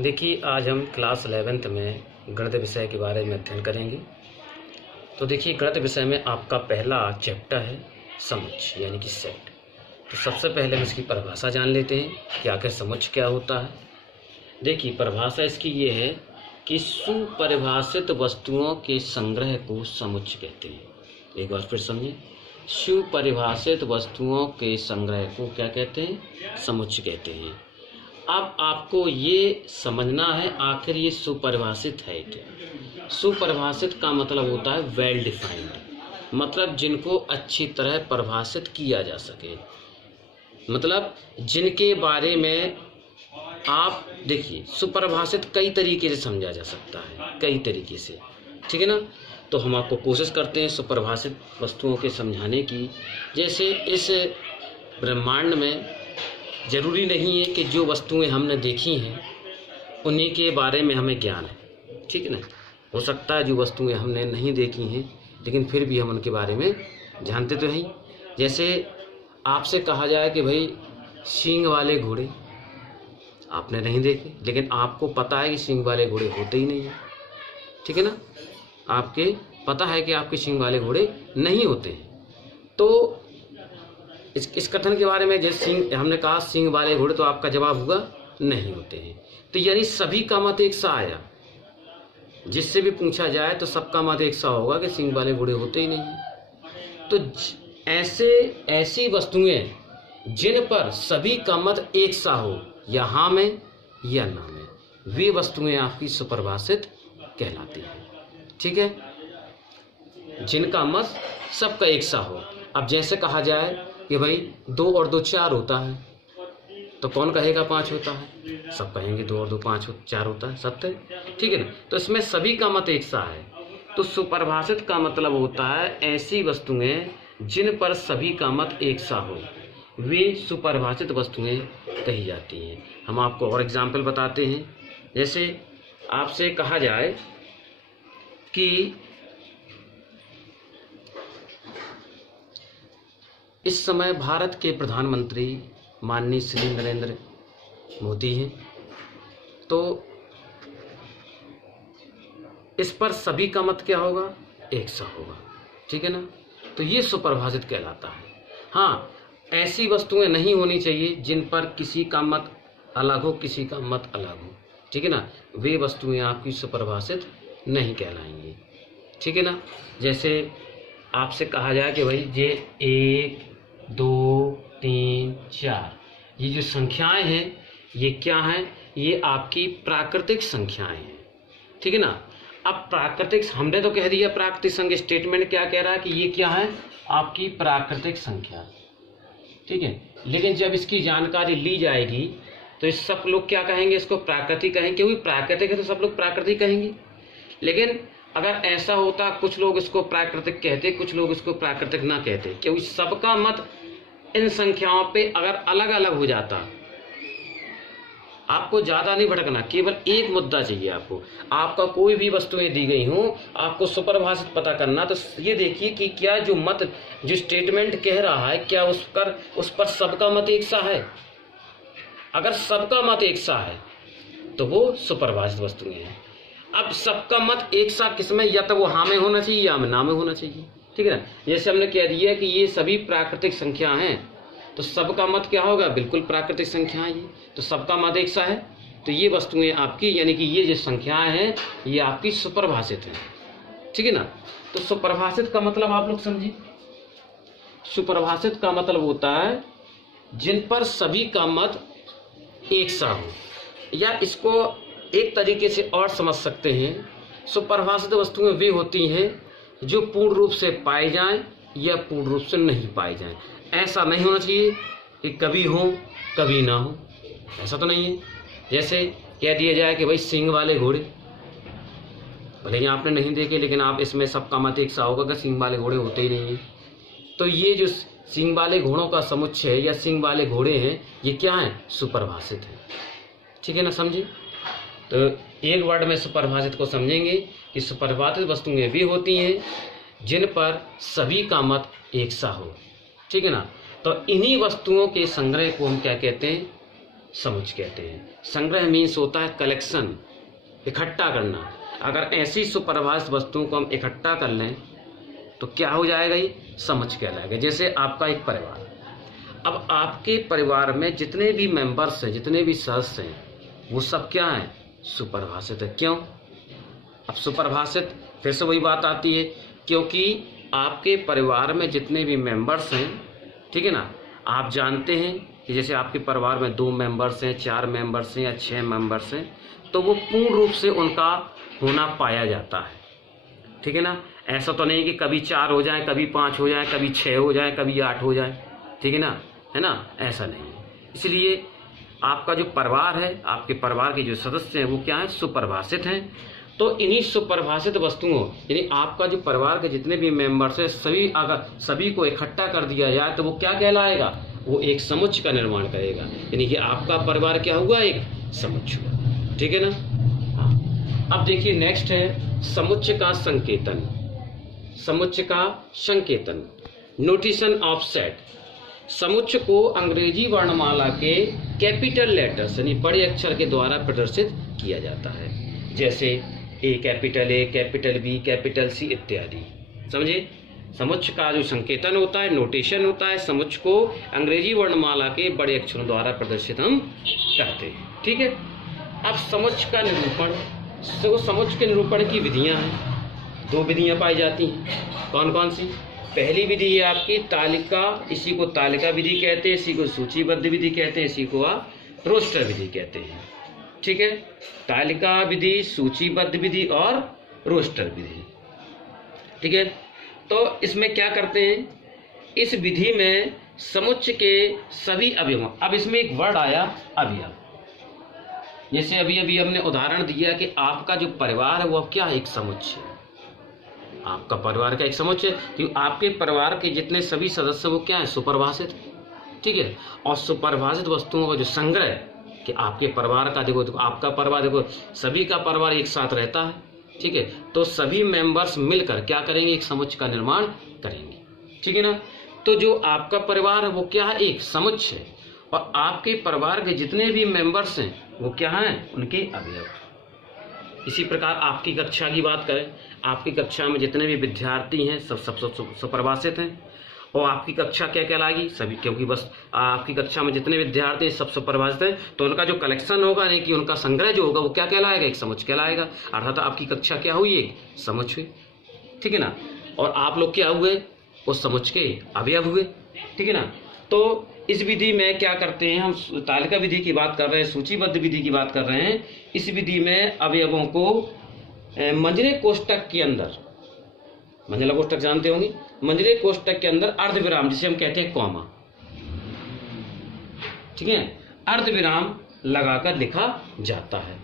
देखिए, आज हम क्लास 11th में गणित विषय के बारे में अध्ययन करेंगे। तो देखिए, गणित विषय में आपका पहला चैप्टर है समुच्च यानी कि सेट। तो सबसे पहले हम इसकी परिभाषा जान लेते हैं कि आखिर समुच्च क्या होता है। देखिए, परिभाषा इसकी ये है कि सुपरिभाषित वस्तुओं के संग्रह को समुच्च कहते हैं। एक बार फिर समझें, सुपरिभाषित वस्तुओं के संग्रह को क्या कहते हैं? समुच्च कहते हैं। अब आपको ये समझना है आखिर ये सुपरिभाषित है क्या। सुपरिभाषित का मतलब होता है वेल डिफाइंड, मतलब जिनको अच्छी तरह परिभाषित किया जा सके, मतलब जिनके बारे में आप देखिए, सुपरिभाषित कई तरीके से समझा जा सकता है, कई तरीके से, ठीक है ना। तो हम आपको कोशिश करते हैं सुपरिभाषित वस्तुओं के समझाने की। जैसे इस ब्रह्मांड में जरूरी नहीं है कि जो वस्तुएं हमने देखी हैं उन्हीं के बारे में हमें ज्ञान है, ठीक है ना। हो सकता है जो वस्तुएं हमने नहीं देखी हैं लेकिन फिर भी हम उनके बारे में जानते तो हैं। जैसे आपसे कहा जाए कि भाई सींग वाले घोड़े आपने नहीं देखे, लेकिन आपको पता है कि सींग वाले घोड़े होते ही नहीं हैं, ठीक है ना। आपके पता है कि आपके सींग वाले घोड़े नहीं होते हैं। तो इस कथन के बारे में जैसे सींग हमने कहा सींग वाले घोड़े, तो आपका जवाब होगा नहीं होते हैं। तो यानी सभी का मत एक सा आया, जिससे भी पूछा जाए तो सबका मत एक सा होगा कि सींग वाले घोड़े होते ही नहीं हैं। तो ऐसी वस्तुएं जिन पर सभी का मत एक सा हो, या हाँ में या ना में, वे वस्तुएं आपकी सुपरिभाषित कहलाती हैं, ठीक है, जिनका मत सबका एक सा हो। अब जैसे कहा जाए कि भाई 2 और 2 4 होता है, तो कौन कहेगा 5 होता है? सब कहेंगे 2 और 2 5 4 होता है, सत्य, ठीक है ना। तो इसमें सभी का मत एक सा है। तो सुपरिभाषित का मतलब होता है ऐसी वस्तुएं जिन पर सभी का मत एक सा हो, वे सुपरिभाषित वस्तुएं कही जाती हैं। हम आपको और एग्जाम्पल बताते हैं। जैसे आपसे कहा जाए कि इस समय भारत के प्रधानमंत्री माननीय श्री नरेंद्र मोदी हैं, तो इस पर सभी का मत क्या होगा? एक सा होगा, ठीक है ना। तो ये सुपरिभाषित कहलाता है। हाँ, ऐसी वस्तुएं नहीं होनी चाहिए जिन पर किसी का मत अलग हो, किसी का मत अलग हो, ठीक है ना। वे वस्तुएं आपकी सुपरिभाषित नहीं कहलाएंगी, ठीक है ना। जैसे आपसे कहा जाए कि भाई ये 1 2 3 4 ये जो संख्याएं हैं ये क्या हैं? ये आपकी प्राकृतिक संख्याएं हैं, ठीक है ना। अब प्राकृतिक, हमने तो कह दिया प्राकृतिक संख्या, स्टेटमेंट क्या कह रहा है कि ये क्या है? आपकी प्राकृतिक संख्या, ठीक है। लेकिन जब इसकी जानकारी ली जाएगी तो इस सब लोग क्या कहेंगे? इसको प्राकृतिक कहेंगे, क्योंकि प्राकृतिक है तो सब लोग प्राकृतिक कहेंगे। लेकिन अगर ऐसा होता, कुछ लोग इसको प्राकृतिक कहते, कुछ लोग इसको प्राकृतिक ना कहते, क्योंकि सबका मत इन संख्याओं पे अगर अलग अलग हो जाता। आपको ज्यादा नहीं भटकना, केवल एक मुद्दा चाहिए आपको। आपका कोई भी वस्तुएं दी गई हो, आपको सुपरिभाषित पता करना, तो ये देखिए कि क्या जो मत, जो स्टेटमेंट कह रहा है, क्या उस पर सबका मत एक सा है। अगर सबका मत एक सा है तो वो सुपरिभाषित वस्तुएं हैं। अब सबका मत एक सा किसमें? या तो वो हाँ में होना चाहिए या ना में होना चाहिए, ठीक है ना। जैसे हमने कह दिया कि ये सभी प्राकृतिक संख्या हैं, तो सबका मत क्या होगा? बिल्कुल प्राकृतिक संख्या है ये, तो सबका मत एक सा है। तो ये वस्तुएं आपकी, यानी कि ये जो संख्याएं हैं ये आपकी सुपरिभाषित हैं, ठीक है ना। तो सुपरिभाषित का मतलब आप लोग समझिए, सुपरिभाषित का मतलब होता है जिन पर सभी का मत एक सा हो। या इसको एक तरीके से और समझ सकते हैं, सुपरिभाषित वस्तुएं वे होती हैं जो पूर्ण रूप से पाई जाएं या पूर्ण रूप से नहीं पाई जाएं। ऐसा नहीं होना चाहिए कि कभी हो कभी ना हो, ऐसा तो नहीं है। जैसे कह दिया जाए कि भाई सींग वाले घोड़े, भले ही आपने नहीं देखे, लेकिन आप इसमें सबका मत एक सा होगा कि सींग वाले घोड़े होते ही नहीं हैं। तो ये जो सींग वाले घोड़ों का समुच्चय या सींग वाले घोड़े हैं, ये क्या हैं? सुपरिभाषित है, ठीक है ना, समझे। तो एक वर्ड में सुपरिभाषित को समझेंगे कि सुपरिभाषित वस्तुएं भी होती हैं जिन पर सभी का मत एक सा हो, ठीक है ना। तो इन्हीं वस्तुओं के संग्रह को हम क्या कहते हैं? समुच्चय कहते हैं। संग्रह मीन्स होता है कलेक्शन, इकट्ठा करना। अगर ऐसी सुपरिभाषित वस्तुओं को हम इकट्ठा कर लें तो क्या हो जाएगा, ये समुच्चय कहलाएगा। जैसे आपका एक परिवार, अब आपके परिवार में जितने भी मेंबर्स हैं, जितने भी सदस्य हैं, वो सब क्या हैं, सुपरिभाषित है। क्यों? अब सुपरिभाषित फिर से वही बात आती है, क्योंकि आपके परिवार में जितने भी मेंबर्स हैं, ठीक है ना, आप जानते हैं कि जैसे आपके परिवार में 2 मेंबर्स हैं, 4 मेंबर्स हैं या 6 मेंबर्स हैं, तो वो पूर्ण रूप से उनका होना पाया जाता है, ठीक है ना। ऐसा तो नहीं कि कभी 4 हो जाए, कभी 5 हो जाए, कभी 6 हो जाए, कभी 8 हो जाए, ठीक है ना, ऐसा नहीं है। इसलिए आपका जो परिवार है, आपके परिवार के जो सदस्य हैं, वो क्या है, सुपरिभाषित हैं। तो इन्हीं सुपरिभाषित वस्तुओं, यानी आपका जो परिवार के जितने भी मेंबर्स हैं, अगर सभी को इकट्ठा कर दिया जाए तो वो क्या कहलाएगा, वो एक समुच्चय का निर्माण करेगा। यानी कि आपका परिवार क्या हुआ, एक समुच्चय, ठीक है ना। हाँ, अब देखिए नेक्स्ट है समुच्चय का संकेतन। समुच्चय का संकेतन, नोटेशन ऑफ सेट। समुच्चय को अंग्रेजी वर्णमाला के कैपिटल लेटर्स यानी बड़े अक्षर के द्वारा प्रदर्शित किया जाता है, जैसे ए कैपिटल बी, कैपिटल सी इत्यादि। समझे? समुच्चय का जो संकेतन होता है, नोटेशन होता है, समुच्चय को अंग्रेजी वर्णमाला के बड़े अक्षरों द्वारा प्रदर्शित हम करते हैं, ठीक है। अब समुच्चय का निरूपण, तो समुच्चय के निरूपण की विधियां हैं। 2 विधियां पाई जाती हैं। कौन कौन सी? पहली विधि है आपकी तालिका, इसी को तालिका विधि कहते हैं, इसी को सूचीबद्ध विधि कहते हैं, इसी को आप रोस्टर विधि कहते हैं, ठीक है। तालिका विधि, सूचीबद्ध विधि और रोस्टर विधि, ठीक है। तो इसमें क्या करते हैं, इस विधि में समुच्चय के सभी अवयवों, अब इसमें एक वर्ड आया अवयव, जैसे अभी हमने उदाहरण दिया कि आपका जो परिवार है वो क्या है, एक समुच्चय। आपका परिवार का एक समुच्चय, क्योंकि आपके परिवार के जितने सभी सदस्य वो क्या है, सुपरिभाषित, ठीक है। और सुपरिभाषित वस्तुओं का जो संग्रह कि आपके परिवार का देखो आपका परिवार, देखो सभी का परिवार एक साथ रहता है, ठीक है। तो सभी मेंबर्स मिलकर क्या करेंगे, एक समुच्चय का निर्माण करेंगे, ठीक है ना। तो जो आपका परिवार है वो क्या है, एक समुच्चय, और आपके परिवार के जितने भी मेंबर्स हैं वो क्या हैं, उनके अवयव। इसी प्रकार आपकी कक्षा की बात करें, आपकी कक्षा में जितने भी विद्यार्थी हैं सब सुपरिभाषित हैं, और आपकी कक्षा क्या कहलाएगी, सभी, क्योंकि बस आपकी कक्षा में जितने विद्यार्थी हैं सब सुपरिभाषित हैं, तो उनका जो कलेक्शन होगा, यानी कि उनका संग्रह जो होगा वो क्या कहलाएगा, एक समुच्चय कहलाएगा। अर्थात आपकी कक्षा क्या हुई, एक समुच्चय, ठीक है ना। और आप लोग क्या हुए, उस समुच्चय के अवयव हुए, ठीक है ना। तो इस विधि में क्या करते हैं, हम तालिका विधि की बात कर रहे हैं, सूचीबद्ध विधि की बात कर रहे हैं। इस विधि में अवयवों को मंझले कोष्टक के अंदर, मंझला कोष्टक जानते होंगे, मंझले कोष्टक के अंदर अर्धविराम, जिसे हम कहते हैं कॉमा, ठीक है, अर्धविराम लगाकर लिखा जाता है।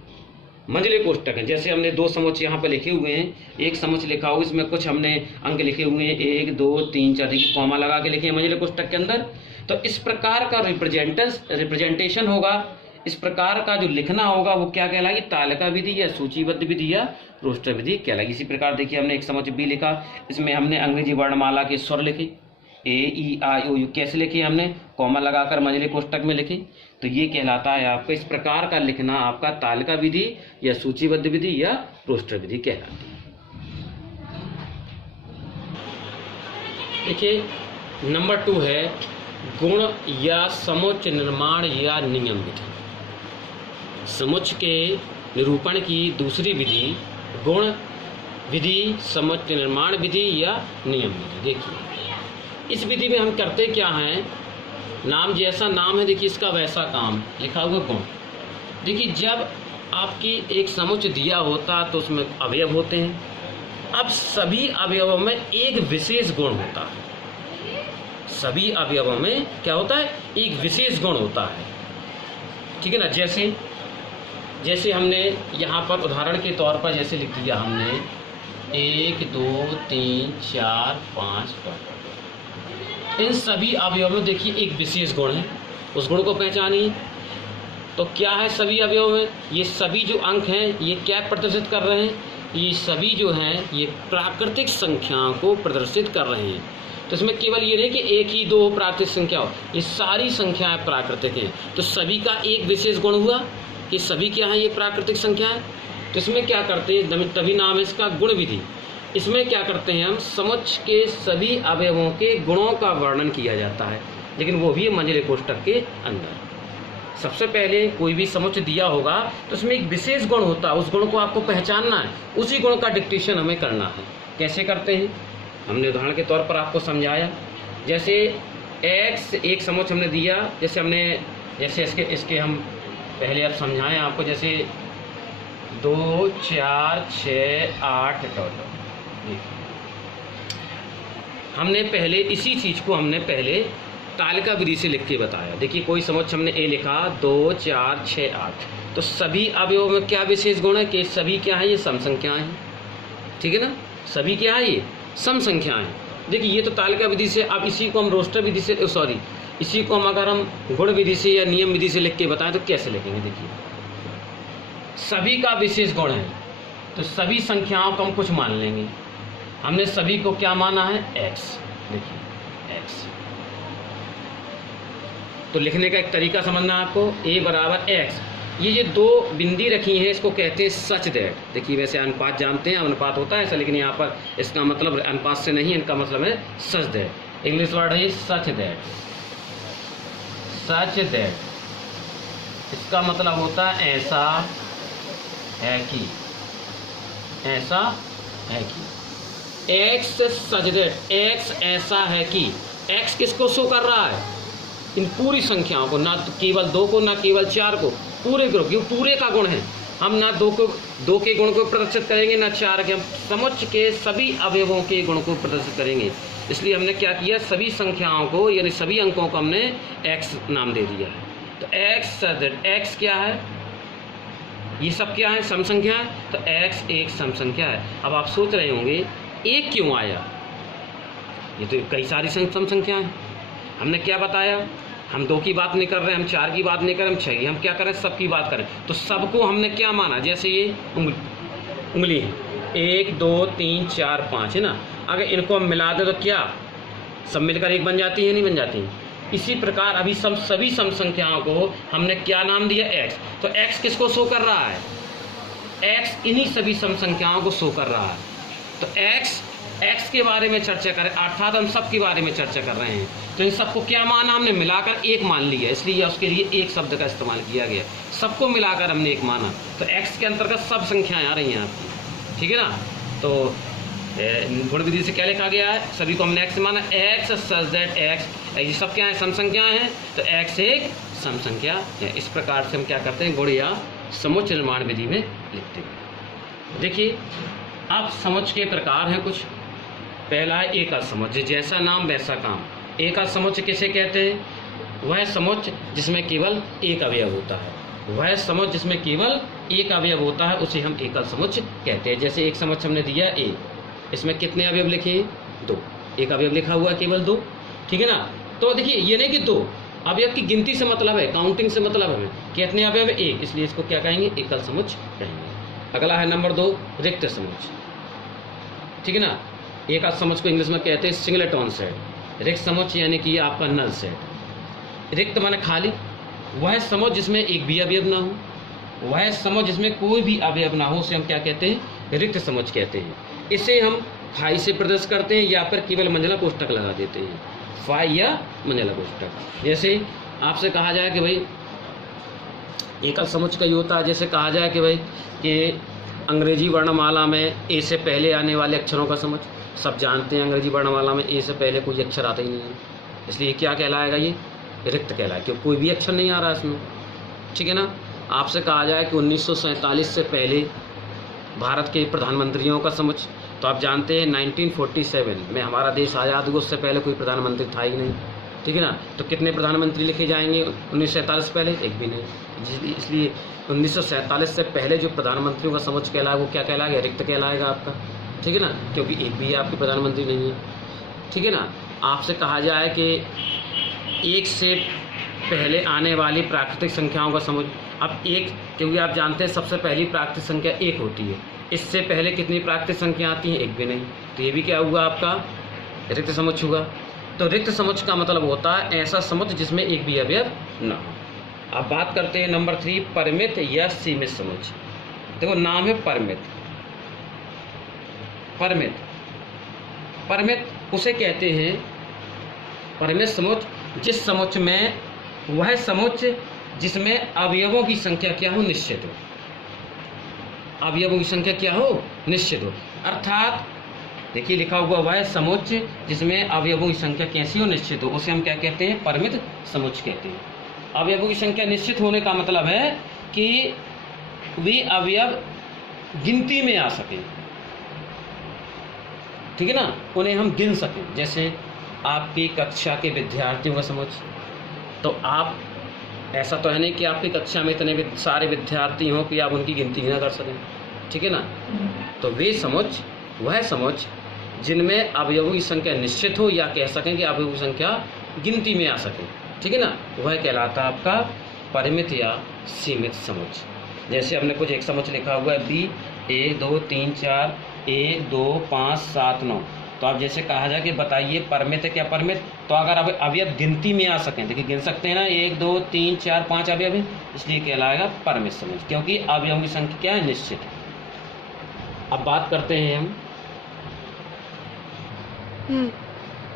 मंझले कोष्टक है, जैसे हमने 2 समुच्चय यहाँ पर लिखे हुए हैं, एक समुच्चय लिखा हुआ, इसमें कुछ हमने अंक लिखे हुए हैं, 1 2 3 4, देखिए कॉमा लगा के लिखे हैं मंझले कोष्टक के अंदर। तो इस प्रकार का रिप्रेजेंटेशन होगा, इस प्रकार का जो लिखना होगा वो क्या कहलाएगी, तालिका विधि या सूचीबद्ध विधि या रोस्टर विधि कहलाएगी। इसी प्रकार देखिए हमने एक समुच्चय बी लिखा, इसमें हमने अंग्रेजी वर्णमाला के स्वर लिखे, ए ई आई ओ यू, कैसे लिखे हमने, कॉमा लगाकर मंझले कोष्टक में लिखे, तो ये कहलाता है आपका, इस प्रकार का लिखना आपका तालिका विधि या सूचीबद्ध विधि या रोस्टर विधि कहलाती है। देखिए नंबर 2 है गुण या समुच्चय निर्माण या नियम विधि। समुच्चय के निरूपण की दूसरी विधि गुण विधि, समुच्चय निर्माण विधि या नियम विधि। देखिए इस विधि में हम करते क्या हैं, नाम जैसा नाम है, देखिए इसका वैसा काम, लिखा हुआ गुण। देखिए जब आपकी एक समुच्चय दिया होता तो उसमें अवयव होते हैं, अब सभी अवयवों में एक विशेष गुण होता है, सभी अवयवों में क्या होता है, एक विशेष गुण होता है, ठीक है ना। जैसे हमने यहाँ पर उदाहरण के तौर पर जैसे लिख दिया हमने 1 2 3 4 5 6, इन सभी अवयवों में देखिए एक विशेष गुण है, उस गुण को पहचानिए। तो क्या है सभी अवयव में, ये सभी जो अंक हैं ये क्या प्रदर्शित कर रहे हैं, ये सभी जो हैं ये प्राकृतिक संख्याओं को प्रदर्शित कर रहे हैं। तो इसमें केवल ये नहीं कि एक ही दो प्राकृतिक संख्या हो, ये सारी संख्याएं प्राकृतिक हैं। तो सभी का एक विशेष गुण हुआ कि सभी क्या है, ये प्राकृतिक संख्याएं। तो इसमें क्या करते हैं, तभी नाम है इसका गुण विधि। इसमें क्या करते हैं हम, समुच्चय के सभी अवयवों के गुणों का वर्णन किया जाता है, लेकिन वो भी मंझले कोष्ठक के अंदर। सबसे पहले कोई भी समुच्चय दिया होगा तो उसमें एक विशेष गुण होता है, उस गुण को आपको पहचानना है, उसी गुण का डिक्टेशन हमें करना है। कैसे करते हैं, हमने उदाहरण के तौर पर आपको समझाया। जैसे x एक समुच्चय हमने दिया, जैसे इसके हम पहले अब समझाएं आपको। जैसे 2 4 6 8 हमने पहले इसी चीज़ को हमने पहले तालिका विधि से लिख के बताया। देखिए कोई समुच्चय हमने ए लिखा 2 4 6 8, तो सभी अवयवों में क्या विशेष गुण है कि सभी क्या है, ये सम संख्याएं हैं। ठीक है ना, सभी क्या है, ये सम संख्याएं हैं। देखिए ये तो तालिका विधि से, अब इसी को हम रोस्टर विधि से इसी को हम अगर हम गुण विधि से या नियम विधि से लिख के बताएं तो कैसे लिखेंगे। देखिए सभी का विशेष गुण है, तो सभी संख्याओं को हम कुछ मान लेंगे। हमने सभी को क्या माना है, x। देखिए x, तो लिखने का एक तरीका समझना है आपको, a बराबर x। ये दो बिंदी रखी हैं, इसको कहते हैं सच दैट। देखिए वैसे अनुपात जानते हैं, अनुपात होता है ऐसा, लेकिन यहाँ पर इसका मतलब अनुपात से नहीं, इनका मतलब है सच दैट। इंग्लिश वर्ड है सच दैट। सच दैट इसका मतलब होता है ऐसा है कि, ऐसा है कि। एक्स सच दैट, एक्स ऐसा है कि। एक्स किसको शो कर रहा है, इन पूरी संख्याओं को, ना केवल 2 को, ना केवल 4 को, पूरे ग्रुप, ये पूरे का गुण है। हम ना 2 के गुण को प्रदर्शित करेंगे, ना 4 के, हम समुच्चय के सभी अवयवों के गुण को प्रदर्शित करेंगे। इसलिए हमने क्या किया, सभी संख्याओं को यानी सभी अंकों को हमने x नाम दे दिया है। तो x क्या है, ये सब क्या है, सम संख्या है, तो x एक सम संख्या है। अब आप सोच रहे होंगे एक क्यों आया, ये तो कई सारी सम संख्या है। हमने क्या बताया, हम 2 की बात नहीं कर रहे, हम 4 की बात नहीं कर रहे, हम 6 की, हम क्या करें, सब की बात करें। तो सबको हमने क्या माना, जैसे ये उंगली है, 1 2 3 4 5 है ना, अगर इनको हम मिला दें तो क्या सब मिलकर एक बन जाती है, नहीं बन जाती है। इसी प्रकार अभी सभी सम संख्याओं को हमने क्या नाम दिया, x। तो x किसको शो कर रहा है, x इन्हीं सभी सम संख्याओं को शो कर रहा है। तो x के बारे में चर्चा करें, अर्थात हम सब के बारे में चर्चा कर रहे हैं। तो इन सबको क्या माना, हमने मिलाकर एक मान लिया, इसलिए उसके लिए एक शब्द का इस्तेमाल किया गया। सबको मिलाकर हमने एक माना, तो x के अंतर्गत सब संख्याएं आ रही हैं आपकी। ठीक है ना, तो गुण विधि से क्या लिखा गया है, सभी को हमने x माना, x सच दैट x, ये सब क्या है, सम संख्या है, तो x एक सम संख्या है। इस प्रकार से हम क्या करते हैं, गुण या समुच्चय निर्माण विधि में लिखते हैं। देखिए अब समुच्चय के प्रकार हैं कुछ। पहला है एकल समुच्चय, जैसा नाम वैसा काम। एकल समुच्चय किसे कहते हैं, वह समुच्चय जिसमें केवल एक अवयव होता है, वह समुच्चय जिसमें केवल एक अवयव होता है उसे हम एकल समुच्चय कहते हैं। जैसे एक समुच्चय हमने दिया a, इसमें कितने अवयव लिखे हैं, 2, एक अवयव लिखा हुआ है केवल 2। ठीक है ना, तो देखिए ये नहीं कि 2 अवयव की गिनती से मतलब है, काउंटिंग से मतलब है, कितने अवयव है, 1, इसलिए इसको क्या कहेंगे, एकल समुच्चय कहेंगे। अगला है नंबर 2 रिक्त समुच्चय। ठीक है ना, एकल समुच्चय को इंग्लिश में कहते हैं सिंगलेटन सेट। रिक्त समुच्चय यानी कि आपका नल सेट। रिक्त माने खाली, वह समुच्चय जिसमें एक भी अवयव ना हो, वह समुच्चय जिसमें कोई भी अवयव ना हो, उसे हम क्या कहते हैं, रिक्त समुच्चय कहते हैं। इसे हम फाई से प्रदर्शित करते हैं या फिर केवल मंझला कोष्ठक लगा देते हैं, फाई या मंझला कोष्ठक। जैसे आपसे कहा जाए कि भाई एकल समुच्चय का ये होता है, जैसे कहा जाए कि भाई कि अंग्रेजी वर्णमाला में ए से पहले आने वाले अक्षरों का समुच्चय। सब जानते हैं अंग्रेजी वर्णमाला में ए से पहले कोई अक्षर आता ही नहीं है, इसलिए क्या कहलाएगा, ये रिक्त कहलाएगा, क्योंकि कोई भी अक्षर नहीं आ रहा इसमें। ठीक है ना, आपसे कहा जाए कि 1947 से पहले भारत के प्रधानमंत्रियों का समुच्चय, तो आप जानते हैं 1947 में हमारा देश आज़ाद हुआ, उससे पहले कोई प्रधानमंत्री था ही नहीं। ठीक है ना, तो कितने प्रधानमंत्री लिखे जाएंगे 1947 से पहले, एक भी नहीं। इसलिए 1947 से पहले जो प्रधानमंत्रियों का समुच्चय कहलाएगा वो क्या कहलाएगा, रिक्त कहलाएगा आपका। ठीक है ना, क्योंकि एक भी आपके प्रधानमंत्री नहीं है। ठीक है ना, आपसे कहा जाए कि 1 से पहले आने वाली प्राकृतिक संख्याओं का समुच्चय, अब 1, क्योंकि आप जानते हैं सबसे पहली प्राकृतिक संख्या 1 होती है, इससे पहले कितनी प्राकृतिक संख्या आती हैं, एक भी नहीं। तो ये भी क्या हुआ आपका रिक्त समुच्चय हुआ। तो रिक्त समुच्चय का मतलब होता है ऐसा समुच्चय जिसमें एक भी अवयव ना हो। अब बात करते हैं नंबर 3, परिमित या सीमित समुच्चय। देखो नाम है परिमित। परिमित परिमित उसे कहते हैं, परिमित समुच्चय जिस समुच्चय में, वह समुच्चय जिसमें अवयवों की संख्या क्या हो, निश्चित हो। अवयवों की संख्या क्या हो, निश्चित हो। अर्थात देखिए लिखा हुआ वह समुच्चय जिसमें अवयवों की संख्या कैसी हो, निश्चित हो, उसे हम क्या कहते हैं, परिमित समुच्चय कहते हैं। अवयवों की संख्या निश्चित होने का मतलब है कि वे अवयव गिनती में आ सके, ठीक है ना, उन्हें हम गिन सकें। जैसे आपकी कक्षा के विद्यार्थियों का समुच्चय, तो आप ऐसा तो है नहीं कि आपकी कक्षा में इतने सारे विद्यार्थी हों कि आप उनकी गिनती ही ना कर सकें, ठीक है ना। तो वे समुच्चय, वह समुच्चय जिनमें अवयवों की संख्या निश्चित हो, या कह सकें कि अवयवों की संख्या गिनती में आ सके, ठीक है ना, वह कहलाता है आपका परिमित या सीमित समुच्चय। जैसे हमने कुछ एक समुच्चय लिखा हुआ है बी 1 2 3 4 1 2 5 7 9। तो आप जैसे कहा जाए कि बताइए परिमित है क्या परिमित, तो अगर अब अवयव गिनती में आ सकें, देखिए गिन सकते हैं ना, 1 2 3 4 5 अवयव है, इसलिए कहलाएगा परिमित समुच्चय, क्योंकि अवयवों की संख्या क्या है, निश्चित है। अब बात करते हैं हम,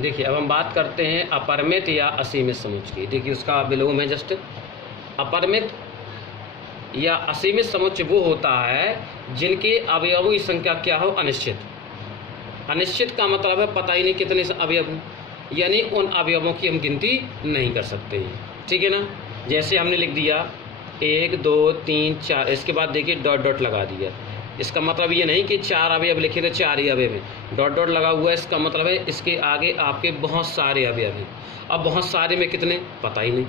देखिए अब हम बात करते हैं अपरिमित या असीमित समुच्चय की। देखिए उसका विलोम है जस्ट। अपरिमित या असीमित समुच्चय वो होता है जिनके अवयवों की संख्या क्या हो, अनिश्चित। अनिश्चित का मतलब है पता ही नहीं कितने अवयव हैं, यानी उन अवयवों की हम गिनती नहीं कर सकते हैं, ठीक है ना। जैसे हमने लिख दिया 1 2 3 4, इसके बाद देखिए डॉट डॉट लगा दिया। इसका मतलब ये नहीं कि 4 अवयव लिखे तो 4 ही अवयव हैं। डॉट डॉट लगा हुआ है, इसका मतलब है इसके आगे आपके बहुत सारे अवयव हैं। अब बहुत सारे में कितने, पता ही नहीं,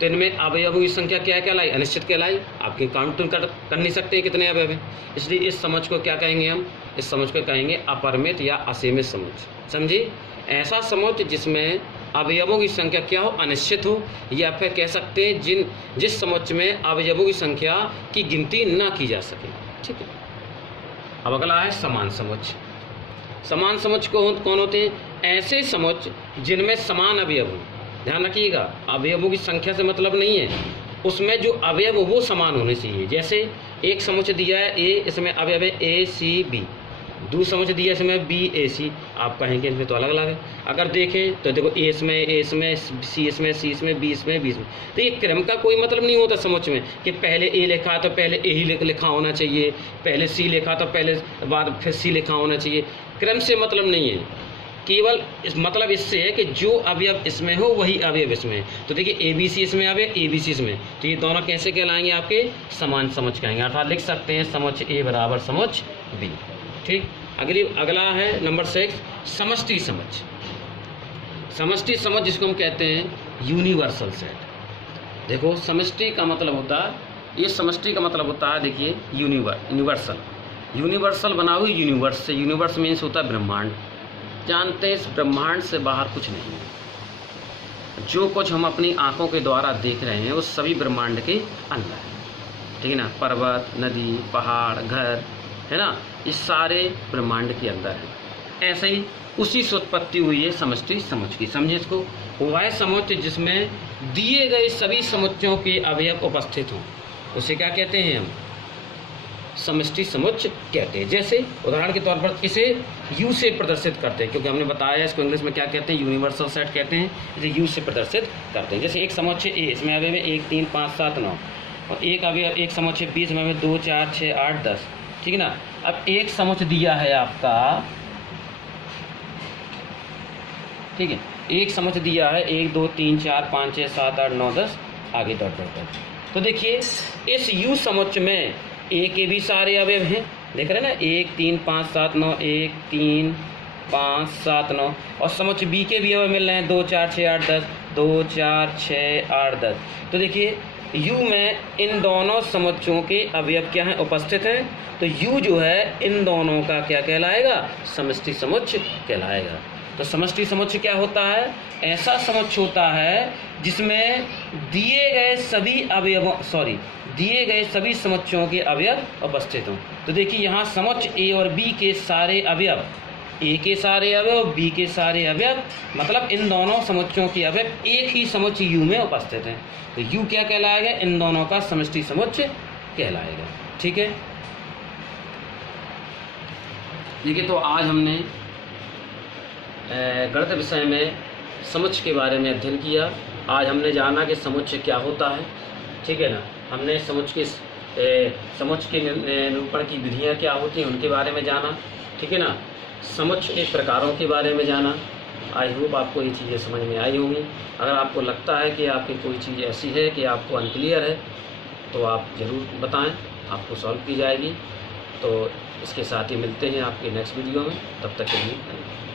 तो इनमें अवयवों की संख्या क्या कहलाई, अनिश्चित कहलाई। आपके काउंट कर नहीं सकते हैं कितने अवयव हैं, इसलिए इस समझ को क्या कहेंगे हम, इस समझ को कहेंगे अपरिमित या असीमित समुच्चय। समझिए, ऐसा समुच्चय जिसमें अवयवों की संख्या क्या हो, अनिश्चित हो, या फिर कह सकते हैं जिस समुच्चय में अवयवों की संख्या की गिनती ना की जा सके, ठीक है। अब अगला है समान समुच्चय। समान समुच्चय कौन होते हैं, ऐसे समुच्चय जिनमें समान अवयव हों। ध्यान रखिएगा, अवयवों की संख्या से मतलब नहीं है, उसमें जो अवयव हो वो समान होने चाहिए। जैसे एक समुच्चय दिया है ए, इसमें अवयव है ए सी बी, दूसरा समुच्चय दिया है इसमें बी ए सी, आप कहेंगे इसमें तो अलग अलग है। अगर देखें तो देखो ए इसमें सी इसमें बी इसमें बी इसमें, तो ये क्रम का कोई मतलब नहीं होता समुच्चय में कि पहले ए लिखा तो पहले ए ही लिखा होना चाहिए, पहले सी लिखा तो पहले बाद फिर सी लिखा होना चाहिए। क्रम से मतलब नहीं है, केवल मतलब इससे है कि जो अवयव इसमें हो वही अवयव इसमें है। तो देखिए ए बी सी इसमें अवयव, ए बी सी इसमें, तो ये दोनों कैसे कहलाएंगे, आपके समान समुच्चय कहेंगे। अर्थात लिख सकते हैं समुच्चय ए बराबर समुच्चय बी, ठीक। अगला है नंबर 6, समष्टि समुच्चय। समष्टि समुच्चय जिसको हम कहते हैं यूनिवर्सल सेट। देखो समष्टि का मतलब होता है, ये समष्टि का मतलब होता है, देखिए यूनिवर्सल। यूनिवर्सल बना हुई यूनिवर्स से, यूनिवर्स मीन्स होता है ब्रह्मांड। जानते हैं इस ब्रह्मांड से बाहर कुछ नहीं है, जो कुछ हम अपनी आंखों के द्वारा देख रहे हैं वो सभी ब्रह्मांड के अंदर है, ठीक है ना। पर्वत, नदी, पहाड़, घर, है ना, ये सारे ब्रह्मांड के अंदर है। ऐसे ही उसी से उत्पत्ति हुई है समष्टि समुच्चय की। समझे इसको, वह समुच्चय जिसमें दिए गए सभी समुच्चयों के अवयव उपस्थित हों, उसे क्या कहते हैं हम, समष्टि समुच्चय कहते हैं। जैसे उदाहरण के तौर पर इसे यू से प्रदर्शित करते हैं, क्योंकि हमने बताया इसको इंग्लिश में क्या कहते हैं, यूनिवर्सल सेट कहते हैं। इसे यू से प्रदर्शित करते हैं। जैसे एक समुच्चय ए, इसमें अवयव है 1 3 5 7 9, और एक अवयव एक समुच्चय बी, इसमें अवयव 2 4 6 8 10, ठीक है ना। अब एक समुच्चय दिया है आपका, ठीक है, एक समुच्चय दिया है 1 2 3 4 5 6 7 8 9 10, आगे डॉट डॉट डॉट। तो देखिए इस यू समुच्चय में ए के भी सारे अवयव हैं, देख रहे हैं ना, 1 3 5 7 9, 1 3 5 7 9, और समुच्चय बी के भी अवयव मिल रहे हैं 2 4 6 8 10, 2 4 6 8 10। तो देखिए यू में इन दोनों समुच्चयों के अवयव क्या हैं, उपस्थित हैं। तो यू जो है इन दोनों का क्या कहलाएगा, समष्टि समुच्चय कहलाएगा। तो समष्टि समुच्चय क्या होता है, ऐसा समुच्चय होता है जिसमें दिए गए सभी समुच्चयों के अवयव उपस्थित हों। तो देखिए यहाँ समुच्चय ए और बी के सारे अवयव ए के सारे अवयव, बी के सारे अवयव, मतलब इन दोनों समुच्चयों के अवयव एक ही समुच्चय यू में उपस्थित हैं। तो यू क्या कहलाएगा? इन दोनों का समष्टि समुच्चय कहलाएगा। ठीक है, देखिए तो आज हमने गणित विषय में समुच्चय के बारे में अध्ययन किया। आज हमने जाना कि समुच्चय क्या होता है। ठीक है ना, हमने समुच्चय के निरूपण की विधियाँ क्या होती हैं उनके बारे में जाना। ठीक है ना, समुच्चय के प्रकारों के बारे में जाना। आई होप आपको ये चीज़ें समझ में आई होंगी। अगर आपको लगता है कि आपकी कोई चीज़ ऐसी है कि आपको अनक्लियर है तो आप ज़रूर बताएं, आपको सॉल्व की जाएगी। तो इसके साथ ही मिलते हैं आपके नेक्स्ट वीडियो में, तब तक के लिए धन्यवाद।